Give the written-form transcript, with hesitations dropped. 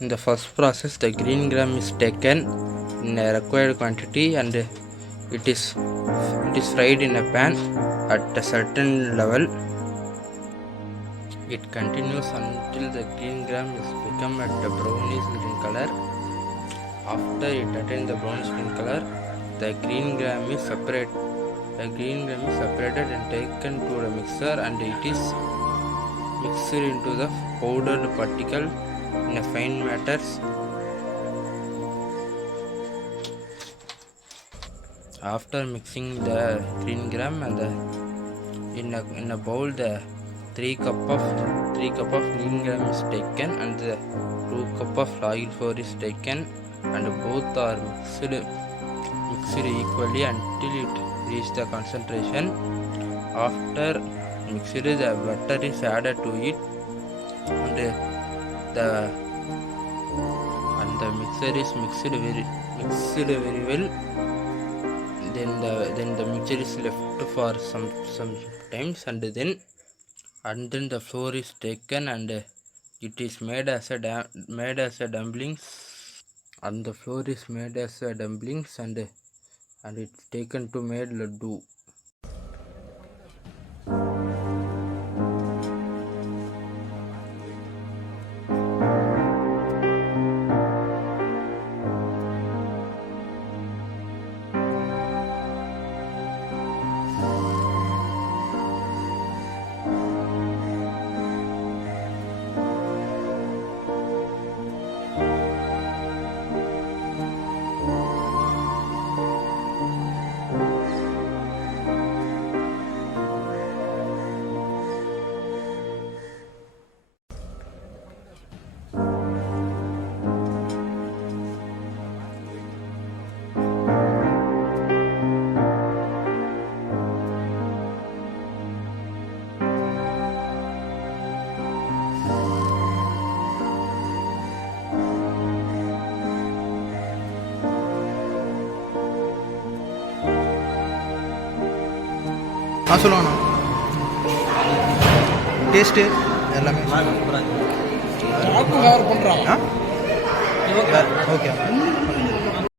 In the first process, the green gram is taken in a required quantity and it is fried in a pan at a certain level. It continues until the green gram is become at a brownish green color. After it attains the brownish green color, the green gram is separated. The green gram is separated and taken to the mixer, and it is mixed into the powdered particle in a fine matters. After mixing the green gram and in a bowl, the 3 cup of green gram is taken and the 2 cup of oil flour is taken, and both are mixed equally until it reaches the concentration. After mixed, the butter is added to it, and the mixture is mixed very well. Then the mixture is left for some times, and then the flour is taken and it is made as a dumplings, and the flour is made as a dumplings, and it's taken to made laddu. சொல்லுவாண்ணா taste எல்லாமே cover பண்ணுறான் okay